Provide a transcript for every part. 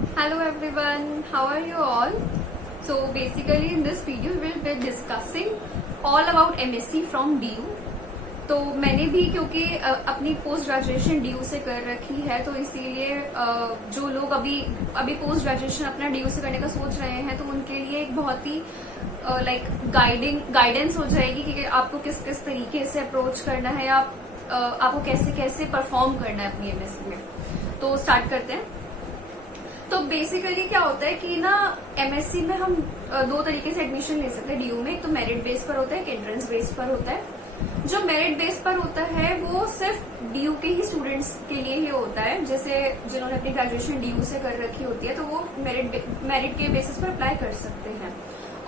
Hello everyone, how are you all? So basically in this video we will be discussing all about MSc from DU. तो मैंने भी क्योंकि अपनी post graduation DU से कर रखी है तो इसीलिए जो लोग अभी पोस्ट ग्रेजुएशन अपना DU से करने का सोच रहे हैं तो उनके लिए एक बहुत ही गाइडेंस हो जाएगी कि आपको किस किस तरीके से अप्रोच करना है, आपको कैसे कैसे परफॉर्म करना है अपनी MSc में। तो स्टार्ट करते हैं। तो बेसिकली क्या होता है कि ना MSc में हम दो तरीके से एडमिशन ले सकते हैं DU में। एक तो मेरिट बेस पर होता है, एक एंट्रेंस बेस पर होता है। जो मेरिट बेस पर होता है वो सिर्फ DU के ही स्टूडेंट्स के लिए ही होता है, जैसे जिन्होंने अपनी ग्रेजुएशन DU से कर रखी होती है तो वो मेरिट के बेसिस पर अप्लाई कर सकते हैं।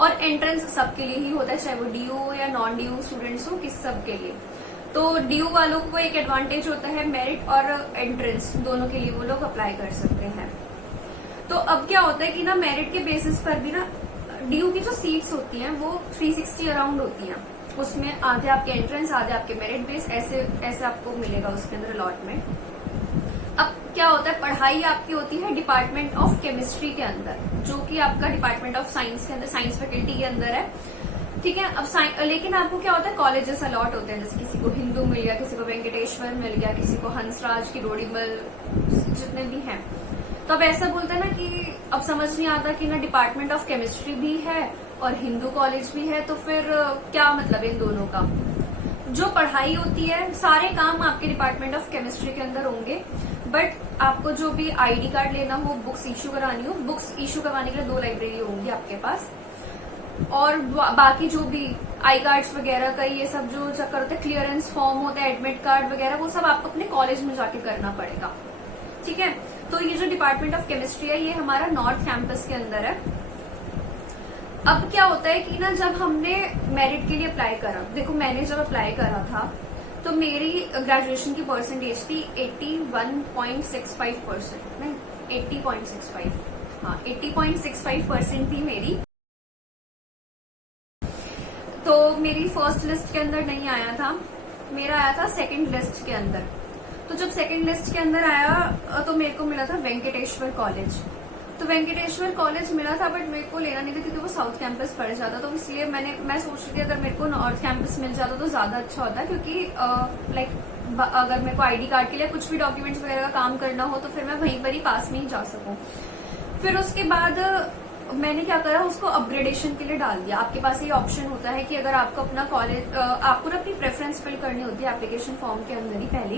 और एंट्रेंस सबके लिए ही होता है, चाहे वो DU या नॉन DU स्टूडेंट्स हो, किस सबके लिए। तो DU वालों को एक एडवांटेज होता है, मेरिट और एंट्रेंस दोनों के लिए वो लोग अप्लाई कर सकते हैं। तो अब क्या होता है कि ना मेरिट के बेसिस पर भी ना DU की जो सीट्स होती हैं वो 360 अराउंड होती हैं। उसमें आधे आपके एंट्रेंस, आधे आपके मेरिट बेस, ऐसे आपको मिलेगा उसके अंदर अलॉटमेंट। अब क्या होता है, पढ़ाई आपकी होती है डिपार्टमेंट ऑफ केमिस्ट्री के अंदर, जो कि आपका डिपार्टमेंट ऑफ साइंस के अंदर, साइंस फैकल्टी के अंदर है। ठीक है। अब लेकिन आपको क्या होता है, कॉलेजेस अलॉट होते हैं, जैसे किसी को हिंदू मिल गया, किसी को वेंकटेश्वर मिल गया, किसी को हंसराज की रोडीमल, जितने भी हैं। तो अब ऐसा बोलते हैं ना कि अब समझ नहीं आता कि ना डिपार्टमेंट ऑफ केमिस्ट्री भी है और हिंदू कॉलेज भी है, तो फिर क्या मतलब इन दोनों का। जो पढ़ाई होती है, सारे काम आपके डिपार्टमेंट ऑफ केमिस्ट्री के अंदर होंगे, बट आपको जो भी आईडी कार्ड लेना हो, बुक्स इश्यू करानी हो, बुक्स इश्यू करवाने के लिए 2 लाइब्रेरी होंगी आपके पास। और बाकी जो भी आई कार्ड्स वगैरह का ये सब जो चक्कर होता है, क्लियरेंस फॉर्म होता है, एडमिट कार्ड वगैरह, वो सब आपको अपने कॉलेज में जाके करना पड़ेगा। ठीक है। तो ये जो डिपार्टमेंट ऑफ केमिस्ट्री है ये हमारा नॉर्थ कैंपस के अंदर है। अब क्या होता है कि ना जब हमने मेरिट के लिए अप्लाई करा, देखो मैंने जब अप्लाई करा था तो मेरी ग्रेजुएशन की परसेंटेज थी 81.65%, नहीं 80.65, हाँ 80.65% थी मेरी। तो मेरी फर्स्ट लिस्ट के अंदर नहीं आया था, मेरा आया था सेकंड लिस्ट के अंदर। तो जब सेकंड लिस्ट के अंदर आया तो मेरे को मिला था वेंकटेश्वर कॉलेज। तो वेंकटेश्वर कॉलेज मिला था, बट मेरे को लेना नहीं था क्योंकि वो साउथ कैंपस पड़ जाता। तो इसलिए मैं सोच रही थी अगर मेरे को नॉर्थ कैंपस मिल जाता तो ज्यादा अच्छा होता, क्योंकि अगर मेरे को आईडी कार्ड के लिए कुछ भी डॉक्यूमेंट्स वगैरह का काम करना हो तो फिर मैं वहीं पर ही पास में ही जा सकूं। फिर उसके बाद मैंने क्या करा, उसको अपग्रेडेशन के लिए डाल दिया। आपके पास ये ऑप्शन होता है कि अगर आपको अपना कॉलेज, आपको ना अपनी प्रेफरेंस फिल करनी होती है एप्लीकेशन फॉर्म के अंदर ही पहले,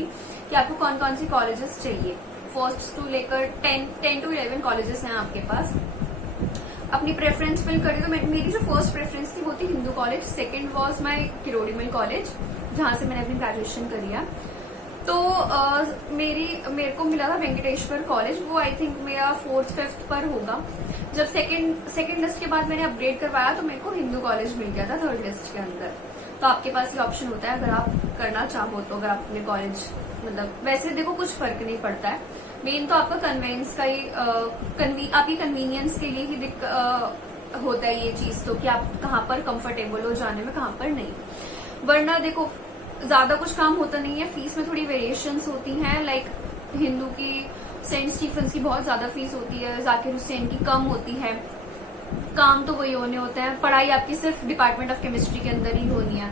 कि आपको कौन कौन सी कॉलेजेस चाहिए। फर्स्ट टू लेकर 10 to 11 कॉलेजेस हैं आपके पास। अपनी प्रेफरेंस फिल करी। तो मेरी जो फर्स्ट प्रेफरेंस थी वो थी Hindu college, second was my Kirorimal college, जहां से मैंने अपनी ग्रेजुएशन करी है। तो मेरे को मिला था वेंकटेश्वर कॉलेज, वो आई थिंक मेरा 4th 5th पर होगा। जब सेकंड लिस्ट के बाद मैंने अपग्रेड करवाया तो मेरे को हिंदू कॉलेज मिल गया था 3rd लिस्ट के अंदर। तो आपके पास ये ऑप्शन होता है अगर आप करना चाहो तो, अगर आप अपने कॉलेज, मतलब वैसे देखो कुछ फर्क नहीं पड़ता है, मेन तो आपका कन्वेंस का ही आपकी कन्वीनियंस के लिए ही होता है ये चीज, तो कि आप कहाँ पर कंफर्टेबल हो जाने में, कहाँ पर नहीं। वरना देखो ज्यादा कुछ काम होता नहीं है, फीस में थोड़ी वेरिएशंस होती हैं। लाइक हिंदू की सेंट स्टीफेंस की बहुत ज्यादा फीस होती है, जाकिर हुसैन की कम होती है। काम तो वही होने होते हैं, पढ़ाई आपकी सिर्फ डिपार्टमेंट ऑफ केमिस्ट्री के अंदर ही होनी है,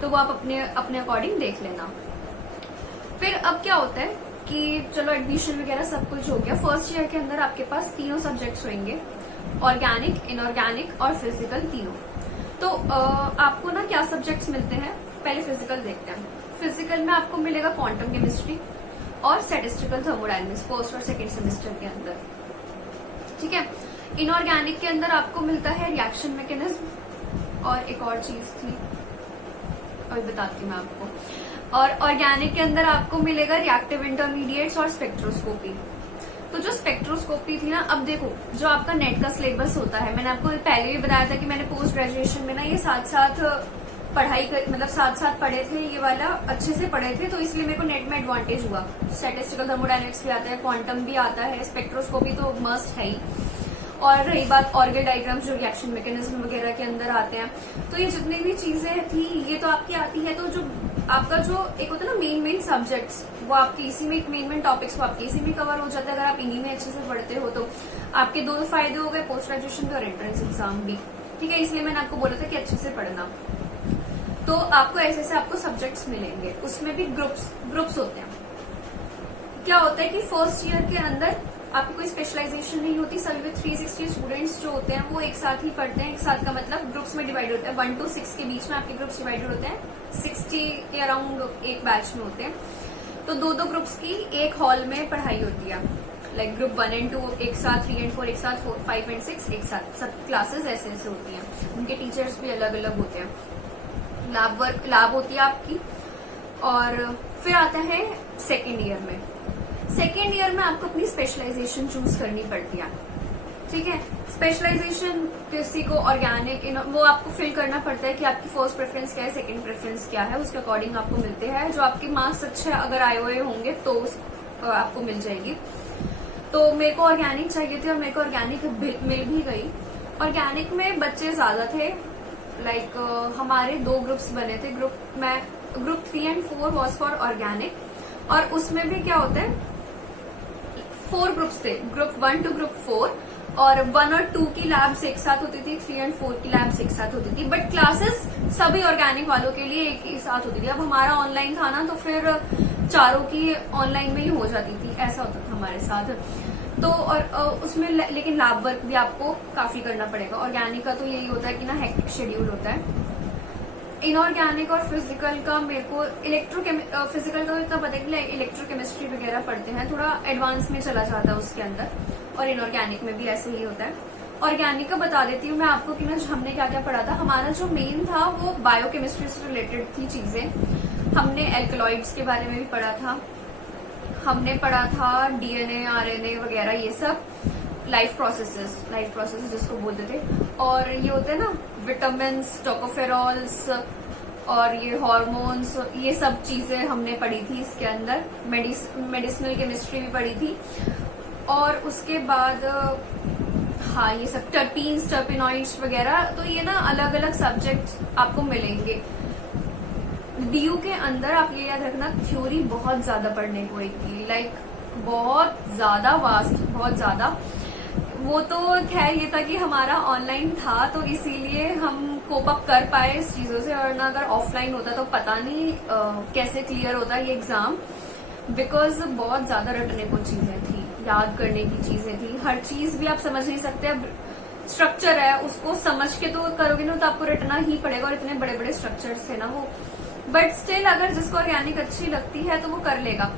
तो वो आप अपने अकॉर्डिंग देख लेना। फिर अब क्या होता है कि चलो एडमिशन वगैरह सब कुछ हो गया। फर्स्ट ईयर के अंदर आपके पास 3 सब्जेक्ट्स होंगे, ऑर्गेनिक, इनऑर्गेनिक और फिजिकल, तीनों। तो आपको ना क्या सब्जेक्ट्स मिलते हैं, पहले फिजिकल देखते हैं। फिजिकल में आपको मिलेगा क्वांटम केमिस्ट्री और स्टैटिस्टिकल थर्मोडायनेमिक्स फर्स्ट और सेकंड सेमेस्टर के अंदर। ठीक है। इनऑर्गेनिक के अंदर आपको मिलता है रिएक्शन मैकेनिज्म और एक और चीज थी, अभी बताती हूँ मैं आपको। और ऑर्गेनिक के अंदर आपको मिलेगा रिएक्टिव इंटरमीडिएट्स और स्पेक्ट्रोस्कोपी। तो जो स्पेक्ट्रोस्कोपी थी ना, अब देखो जो आपका नेट का सिलेबस होता है, मैंने आपको पहले भी बताया था कि मैंने पोस्ट ग्रेजुएशन में ना ये साथ साथ मतलब साथ साथ पढ़े थे, ये वाला अच्छे से पढ़े थे, तो इसलिए मेरे को नेट में एडवांटेज हुआ। स्टैटिस्टिकल थर्मोडायनेमिक्स भी आता है, क्वांटम भी आता है, स्पेक्ट्रोस्कोपी तो मस्ट है ही। और रही बात ऑर्गल डायग्राम्स जो रिएक्शन मैकेनिज्म वगैरह के अंदर आते हैं, तो ये जितनी भी चीजें थी ये तो आपकी आती है। तो जो आपका जो एक होता है ना मेन सब्जेक्ट्स, वो आपके इसी में मेन टॉपिक्स वो आपके इसी में कवर हो जाता है अगर आप इन्हीं में अच्छे से पढ़ते हो तो। आपके दो फायदे हो गए, पोस्ट ग्रेजुएशन के और एंट्रेंस एग्जाम भी, ठीक है। इसलिए मैंने आपको बोला था कि अच्छे से पढ़ना। तो आपको ऐसे आपको सब्जेक्ट्स मिलेंगे, उसमें भी ग्रुप्स होते हैं। क्या होता है कि फर्स्ट ईयर के अंदर आपको कोई स्पेशलाइजेशन नहीं होती, सभी 360 स्टूडेंट्स जो होते हैं वो एक साथ ही पढ़ते हैं। एक साथ का मतलब ग्रुप्स में डिवाइड होते हैं, 1 to 6 के बीच में आपके ग्रुप्स डिवाइडेड होते हैं, 60 के अराउंड एक बैच में होते हैं। तो दो ग्रुप्स की एक हॉल में पढ़ाई होती है, लाइक ग्रुप 1 and 2 एक साथ, 3 and 4 एक साथ, 4, 5 and 6 एक साथ, सब क्लासेस ऐसे होती हैं। उनके टीचर्स भी अलग अलग होते हैं। लैब होती है आपकी। और फिर आता है सेकेंड ईयर में। सेकेंड ईयर में आपको अपनी स्पेशलाइजेशन चूज करनी पड़ती है, ठीक है। स्पेशलाइजेशन किसी को ऑर्गेनिक, वो आपको फिल करना पड़ता है कि आपकी फर्स्ट प्रेफरेंस क्या है, सेकंड प्रेफरेंस क्या है, उसके अकॉर्डिंग आपको मिलते हैं। जो आपके मार्क्स अच्छे अगर आए हुए होंगे तो आपको मिल जाएगी। तो मेरे को ऑर्गेनिक चाहिए थी और मेरे को ऑर्गेनिक मिल भी गई। ऑर्गेनिक में बच्चे ज्यादा थे, लाइक हमारे 2 ग्रुप्स बने थे। Group 3 and 4 was for organic. और उसमें भी क्या होता है, 4 ग्रुप्स थे, ग्रुप 1 to ग्रुप 4, और 1 और 2 की लैब्स एक साथ होती थी, 3 and 4 की लैब्स एक साथ होती थी। बट क्लासेस सभी ऑर्गेनिक वालों के लिए एक ही साथ होती थी। अब हमारा ऑनलाइन था ना, तो फिर चारों की ऑनलाइन में ही हो जाती थी, ऐसा होता था हमारे साथ। तो और उसमें लेकिन लैब वर्क भी आपको काफी करना पड़ेगा। ऑर्गेनिक का तो यही होता है कि ना हेक्टिक शेड्यूल होता है। इनऑर्गेनिक और फिजिकल का मेरे को फिजिकल का इतना पता है कि इलेक्ट्रोकेमिस्ट्री वगैरह पढ़ते हैं, थोड़ा एडवांस में चला जाता है उसके अंदर। और इनऑर्गेनिक में भी ऐसे ही होता है। ऑर्गेनिक का बता देती हूँ मैं आपको कि ना हमने क्या क्या पढ़ा था। हमारा जो मेन था वो बायोकेमिस्ट्री से रिलेटेड थी चीजें। हमने एल्कलॉइड्स के बारे में भी पढ़ा था, हमने पढ़ा था डीएनए, आरएनए वगैरह, ये सब लाइफ प्रोसेसेस जिसको बोलते थे। और ये होते हैं ना विटामिन, टोकोफेरॉल्स और ये हार्मोन्स, ये सब चीजें हमने पढ़ी थी इसके अंदर। मेडिसिनल केमिस्ट्री भी पढ़ी थी। और उसके बाद हाँ, ये सब टर्पीन्स, टर्पिनॉइड्स वगैरह, तो ये ना अलग अलग सब्जेक्ट आपको मिलेंगे। डीयू के अंदर आप ये याद रखना, थ्योरी बहुत ज्यादा पढ़ने को एक, लाइक बहुत ज्यादा वास्ट, बहुत ज्यादा। वो तो खैर ये था कि हमारा ऑनलाइन था तो इसीलिए हम कोप अप कर पाए इस चीजों से, और ना अगर ऑफलाइन होता तो पता नहीं कैसे क्लियर होता ये एग्जाम। बिकॉज बहुत ज्यादा रटने को चीजें थी, याद करने की चीजें थी, हर चीज भी आप समझ नहीं सकते। अब स्ट्रक्चर है, उसको समझ के तो करोगे ना, तो आपको रटना ही पड़ेगा। और इतने बड़े बड़े स्ट्रक्चर्स थे ना वो। बट स्टिल अगर जिसको ऑर्गेनिक अच्छी लगती है तो वो कर लेगा।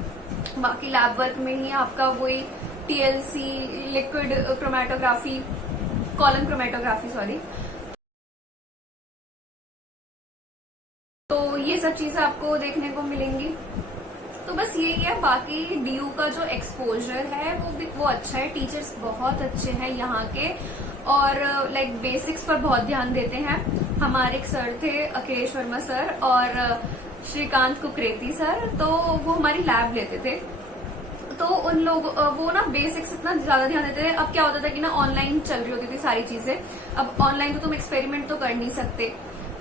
बाकी लैब वर्क में ही आपका वही TLC, liquid chromatography, column chromatography, sorry, तो ये सब चीजें आपको देखने को मिलेंगी। तो बस यही है। बाकी डीयू का जो एक्सपोजर है वो अच्छा है। टीचर्स बहुत अच्छे हैं यहाँ के, और लाइक बेसिक्स पर बहुत ध्यान देते हैं। हमारे एक सर थे, अखिलेश वर्मा सर और श्रीकांत कुकरेती सर, तो वो हमारी लैब लेते थे। तो उन लोग वो ना बेसिक्स इतना ज्यादा ध्यान देते थे। अब क्या होता था कि ना ऑनलाइन चल रही होती थी सारी चीजें। अब ऑनलाइन तो तुम एक्सपेरिमेंट तो कर नहीं सकते,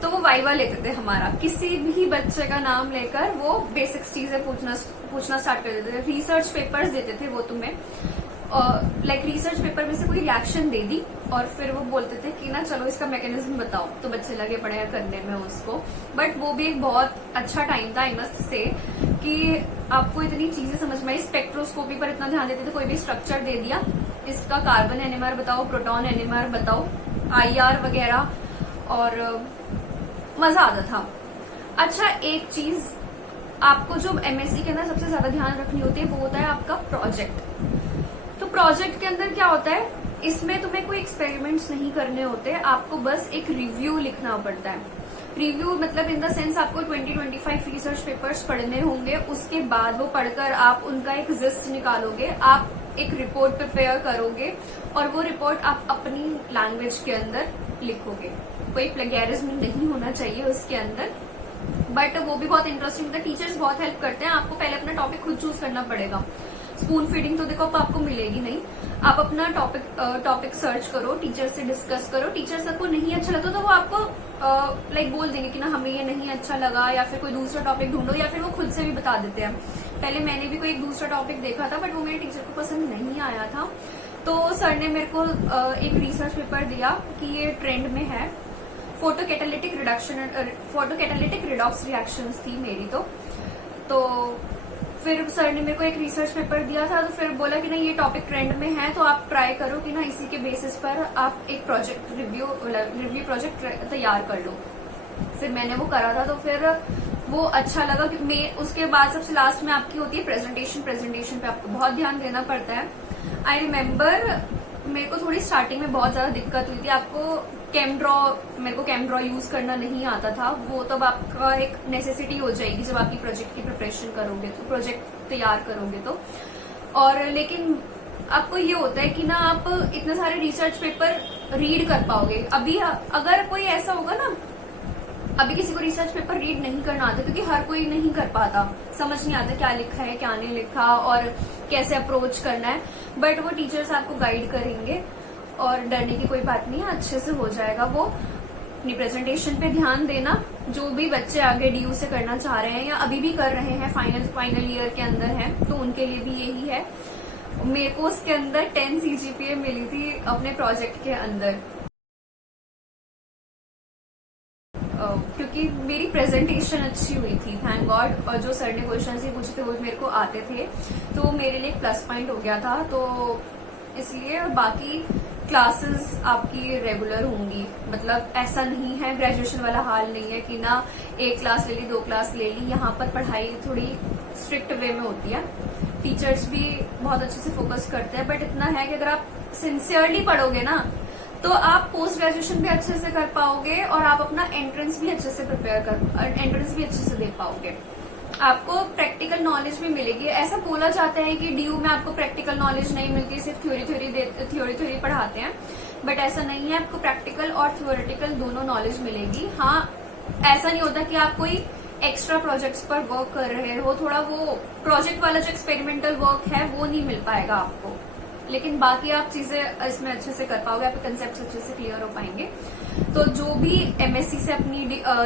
तो वो वाइवा लेते थे हमारा। किसी भी बच्चे का नाम लेकर वो बेसिक्स चीजें पूछना स्टार्ट कर देते थे। रिसर्च पेपर्स देते थे वो तुम्हें, लाइक रिसर्च पेपर में से कोई रिएक्शन दे दी और फिर वो बोलते थे कि ना चलो इसका मैकेनिज्म बताओ, तो बच्चे लगे पड़े करने में उसको। बट वो भी एक बहुत अच्छा टाइम था, आई मस्ट से, कि आपको इतनी चीजें समझ में आई। स्पेक्ट्रोस्कोपी पर इतना ध्यान देते थे, कोई भी स्ट्रक्चर दे दिया, इसका कार्बन एनएमआर बताओ, प्रोटॉन एनएमआर बताओ, आईआर वगैरह, और मजा आता था। अच्छा, एक चीज आपको जो एमएससी के अंदर सबसे ज्यादा ध्यान रखनी होती है वो होता है आपका प्रोजेक्ट। तो प्रोजेक्ट के अंदर क्या होता है, इसमें तुम्हें कोई एक्सपेरिमेंट्स नहीं करने होते, आपको बस एक रिव्यू लिखना पड़ता है। रिव्यू मतलब इन द सेंस आपको 20-25 रिसर्च पेपर्स पढ़ने होंगे, उसके बाद वो पढ़कर आप उनका एक जिस्ट निकालोगे, आप एक रिपोर्ट प्रिपेयर करोगे और वो रिपोर्ट आप अपनी लैंग्वेज के अंदर लिखोगे। कोई प्लेगैरिज्म नहीं होना चाहिए उसके अंदर, बट वो भी बहुत इंटरेस्टिंग था। टीचर्स बहुत हेल्प करते हैं, आपको पहले अपना टॉपिक खुद चूज करना पड़ेगा। स्पून फीडिंग तो देखो आपको मिलेगी नहीं। आप अपना टॉपिक सर्च करो, टीचर से डिस्कस करो। टीचर आपको नहीं अच्छा लगता तो वो आपको लाइक बोल देंगे कि ना हमें ये नहीं अच्छा लगा, या फिर कोई दूसरा टॉपिक ढूंढो, या फिर वो खुद से भी बता देते हैं। पहले मैंने भी कोई एक दूसरा टॉपिक देखा था, बट वो मेरे टीचर को पसंद नहीं आया था, तो सर ने मेरे को एक रिसर्च पेपर दिया कि ये ट्रेंड में है। फोटो कैटालिटिक रिडॉक्स रिएक्शंस थी मेरी। तो फिर सर ने मेरे को एक रिसर्च पेपर दिया था, तो फिर बोला कि नहीं ये टॉपिक ट्रेंड में है, तो आप ट्राई करो कि ना इसी के बेसिस पर आप एक प्रोजेक्ट रिव्यू प्रोजेक्ट तैयार कर लो। फिर मैंने वो करा था, तो फिर वो अच्छा लगा कि मैं उसके बाद सबसे लास्ट में आपकी होती है प्रेजेंटेशन पे आपको बहुत ध्यान देना पड़ता है। आई रिमेम्बर मेरे को थोड़ी स्टार्टिंग में बहुत ज्यादा दिक्कत हुई थी। मेरे को कैमड्रॉ यूज करना नहीं आता था, वो तब आपका एक नेसेसिटी हो जाएगी जब आपकी प्रोजेक्ट की प्रिपरेशन करोगे, तो प्रोजेक्ट तैयार करोगे तो। और लेकिन आपको ये होता है कि ना आप इतने सारे रिसर्च पेपर रीड कर पाओगे। अभी अगर कोई ऐसा होगा ना, अभी किसी को रिसर्च पेपर रीड नहीं करना आता, क्योंकि हर कोई नहीं कर पाता, समझ नहीं आता क्या लिखा है क्या नहीं लिखा और कैसे अप्रोच करना है, बट वो टीचर्स आपको गाइड करेंगे और डरने की कोई बात नहीं है, अच्छे से हो जाएगा वो। अपनी प्रेजेंटेशन पे ध्यान देना। जो भी बच्चे आगे डीयू से करना चाह रहे हैं या अभी भी कर रहे हैं, फाइनल ईयर के अंदर हैं, तो उनके लिए भी यही है। मेरे को उसके अंदर 10 CGPA मिली थी अपने प्रोजेक्ट के अंदर, क्योंकि मेरी प्रेजेंटेशन अच्छी हुई थी, थैंक गॉड। और जो सर ने क्वेश्चन ही पूछे थे वो मेरे को आते थे, तो वो मेरे लिए एक प्लस पॉइंट हो गया था। तो इसलिए बाकी क्लासेस आपकी रेगुलर होंगी, मतलब ऐसा नहीं है ग्रेजुएशन वाला हाल नहीं है कि ना एक क्लास ले ली 2 क्लास ले ली। यहाँ पर पढ़ाई थोड़ी स्ट्रिक्ट वे में होती है, टीचर्स भी बहुत अच्छे से फोकस करते हैं, बट इतना है कि अगर आप सिंसियरली पढ़ोगे ना तो आप पोस्ट ग्रेजुएशन भी अच्छे से कर पाओगे और आप अपना एंट्रेंस भी अच्छे से एंट्रेंस भी अच्छे से दे पाओगे। आपको प्रैक्टिकल नॉलेज भी मिलेगी। ऐसा बोला जाता है कि डीयू में आपको प्रैक्टिकल नॉलेज नहीं मिलती, सिर्फ थ्योरी पढ़ाते हैं, बट ऐसा नहीं है। आपको प्रैक्टिकल और थ्योरेटिकल दोनों नॉलेज मिलेगी। हाँ, ऐसा नहीं होता कि आप कोई एक्स्ट्रा प्रोजेक्ट्स पर वर्क कर रहे हो, थोड़ा वो प्रोजेक्ट वाला जो एक्सपेरिमेंटल वर्क है वो नहीं मिल पाएगा आपको, लेकिन बाकी आप चीजें इसमें अच्छे से कर पाओगे, आपके कंसेप्ट अच्छे से क्लियर हो पाएंगे। तो जो भी एमएससी से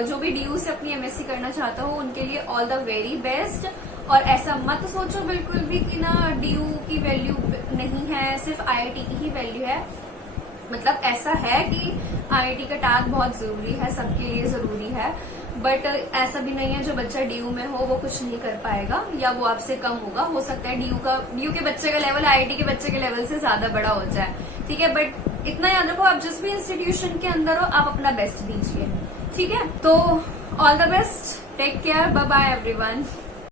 जो भी डीयू से अपनी एमएससी करना चाहता हो उनके लिए ऑल द वेरी बेस्ट। और ऐसा मत सोचो बिल्कुल भी कि ना डीयू की वैल्यू नहीं है, सिर्फ आईआईटी की ही वैल्यू है। मतलब ऐसा है कि आईआईटी का टैग बहुत जरूरी है, सबके लिए जरूरी है, बट ऐसा भी नहीं है जो बच्चा डीयू में हो वो कुछ नहीं कर पाएगा या वो आपसे कम होगा। हो सकता है डीयू के बच्चे का लेवल आईआईटी के बच्चे के लेवल से ज्यादा बड़ा हो जाए, ठीक है, बट इतना याद रखो आप जिस भी इंस्टीट्यूशन के अंदर हो आप अपना बेस्ट दीजिए, ठीक है। तो all the best, take care, bye bye everyone.